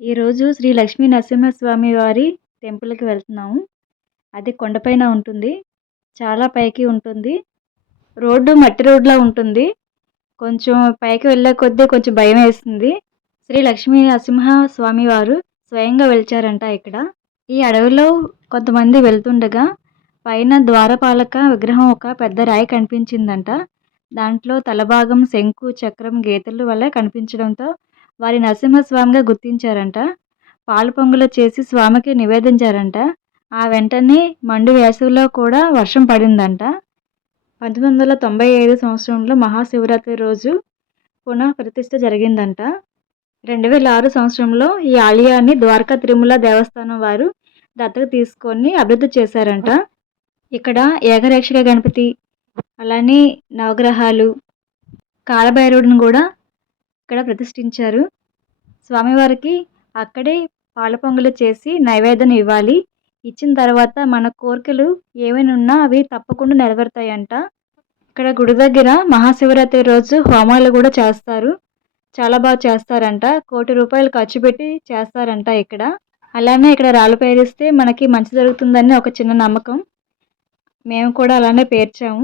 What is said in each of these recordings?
ఈరోజు శ్రీ లక్ష్మీ నరసింహస్వామి వారి టెంపుల్కి వెళ్తున్నాము. అది కొండపైన ఉంటుంది. చాలా పైకి ఉంటుంది. రోడ్డు మట్టి రోడ్లా ఉంటుంది. కొంచెం పైకి వెళ్ళే కొద్దీ కొంచెం భయం వేస్తుంది. శ్రీ లక్ష్మీ నరసింహ స్వామి వారు స్వయంగా వెలిచారంట ఇక్కడ. ఈ అడవిలో కొంతమంది వెళ్తుండగా పైన ద్వారపాలక విగ్రహం ఒక పెద్ద రాయి కనిపించిందంట. దాంట్లో తలభాగం శంకు చక్రం గీతలు వల్ల కనిపించడంతో వారి నరసింహస్వామిగా గుర్తించారంట. పాలు పొంగులు చేసి స్వామికి నివేదించారంట. ఆ వెంటనే మండు వేసవిలో కూడా వర్షం పడిందంట. పంతొమ్మిది వందల తొంభై ఐదు సంవత్సరంలో మహాశివరాత్రి రోజు పునః ప్రతిష్ఠ జరిగిందంట. రెండు వేల ఆరు సంవత్సరంలో ఈ ఆలయాన్ని ద్వారకా తిరుమల దేవస్థానం వారు దత్తత తీసుకొని అభివృద్ధి చేశారంట. ఇక్కడ ఏకరేక్షక గణపతి అలానే నవగ్రహాలు కాలభైరవుడిని కూడా ఇక్కడ ప్రతిష్ఠించారు. స్వామివారికి అక్కడే పాల పొంగలు చేసి నైవేద్యం ఇవ్వాలి. ఇచ్చిన తర్వాత మన కోరికలు ఏమైనా ఉన్నా అవి తప్పకుండా నెరవేరుతాయంట. ఇక్కడ గుడి దగ్గర మహాశివరాత్రి రోజు హోమాలు కూడా చేస్తారు. చాలా బాగా చేస్తారంట. కోటి రూపాయలు ఖర్చు పెట్టి చేస్తారంట ఇక్కడ. అలానే ఇక్కడ రాళ్ళు పేరిస్తే మనకి మంచి జరుగుతుందని ఒక చిన్న నమ్మకం. మేము కూడా అలానే పేర్చాము.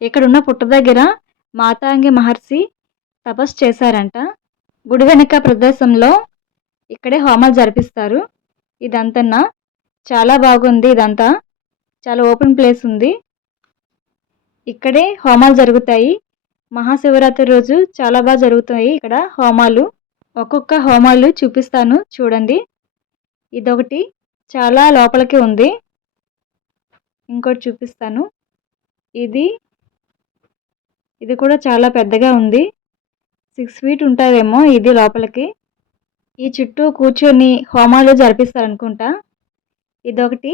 ఇక్కడ ఉన్న పుట్ట దగ్గర మాతాంగి మహర్షి తపస్సు చేశారంట. గుడి వెనక ప్రదేశంలో ఇక్కడే హోమాలు జరిపిస్తారు. ఇదంతన్నా చాలా బాగుంది ఇదంతా. చాలా ఓపెన్ ప్లేస్ ఉంది. ఇక్కడే హోమాలు జరుగుతాయి. మహాశివరాత్రి రోజు చాలా బాగా జరుగుతాయి ఇక్కడ హోమాలు. ఒక్కొక్క హోమాలు చూపిస్తాను చూడండి. ఇదొకటి చాలా లోపలికి ఉంది. ఇంకోటి చూపిస్తాను. ఇది ఇది కూడా చాలా పెద్దగా ఉంది. సిక్స్ ఫీట్ ఉంటుందేమో ఇది లోపలికి. ఈ చుట్టూ కూర్చొని హోమాలు జరిపిస్తారనుకుంటా. ఇదొకటి.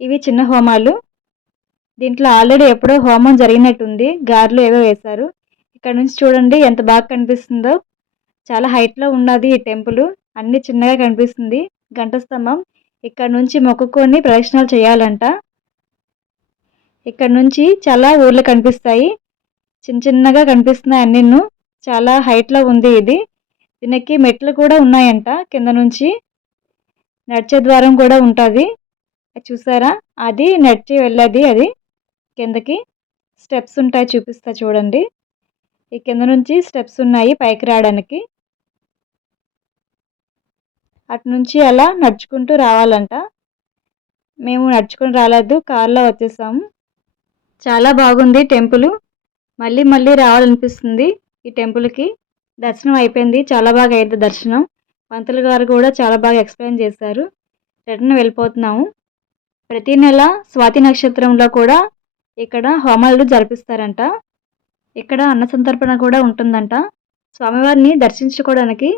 ఇవి చిన్న హోమాలు. దీంట్లో ఆల్రెడీ ఎప్పుడో హోమం జరిగినట్టుంది. గారెలు ఏవో వేశారు. ఇక్కడ నుంచి చూడండి ఎంత బాగా కనిపిస్తుందో. చాలా హైట్లో ఉన్నది ఈ టెంపుల్. అన్ని చిన్నగా కనిపిస్తుంది. గంట స్తంభం ఇక్కడ నుంచి మొక్కుకొని ప్రదక్షిణాలు చేయాలంట. ఇక్కడ నుంచి చాలా ఊర్లు కనిపిస్తాయి. చిన్న చిన్నగా కనిపిస్తున్నాయి అన్నిన్ను. చాలా హైట్లో ఉంది ఇది. దీనికి మెట్లు కూడా ఉన్నాయంట. కింద నుంచి నడిచే ద్వారం కూడా ఉంటుంది. చూసారా? అది నడిచి వెళ్ళేది అది. కిందకి స్టెప్స్ ఉంటాయి చూపిస్తా చూడండి. ఈ కింద నుంచి స్టెప్స్ ఉన్నాయి పైకి రావడానికి. అటు నుంచి అలా నడుచుకుంటూ రావాలంట. మేము నడుచుకుని రాలేదు కార్లో వచ్చేసాము. చాలా బాగుంది టెంపుల్. మళ్ళీ మళ్ళీ రావాలనిపిస్తుంది. ఈ టెంపుల్కి. దర్శనం అయిపోయింది. చాలా బాగా అయింది దర్శనం. పంతులు గారు కూడా చాలా బాగా ఎక్స్ప్లెయిన్ చేశారు. రిటర్న్ వెళ్ళిపోతున్నాము. ప్రతి నెల స్వాతి నక్షత్రంలో కూడా ఇక్కడ హోమాలు జరిపిస్తారంట. ఇక్కడ అన్న సంతర్పణ కూడా ఉంటుందంట. స్వామివారిని దర్శించుకోవడానికి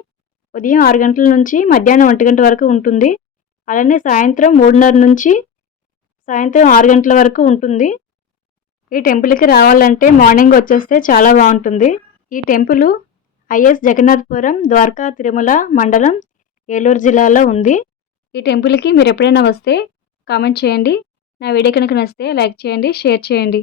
ఉదయం ఆరు గంటల నుంచి మధ్యాహ్నం ఒంటి గంట వరకు ఉంటుంది. అలానే సాయంత్రం మూడున్నర నుంచి సాయంత్రం ఆరు గంటల వరకు ఉంటుంది. ఈ టెంపుల్కి రావాలంటే మార్నింగ్ వచ్చేస్తే చాలా బాగుంటుంది. ఈ టెంపుల్ ఐఎస్ జగన్నాథపురం ద్వారకా తిరుమల మండలం ఏలూరు జిల్లాలో ఉంది. ఈ టెంపుల్కి మీరు ఎప్పుడైనా వస్తే కామెంట్ చేయండి. నా వీడియో కనుక నచ్చితే లైక్ చేయండి షేర్ చేయండి.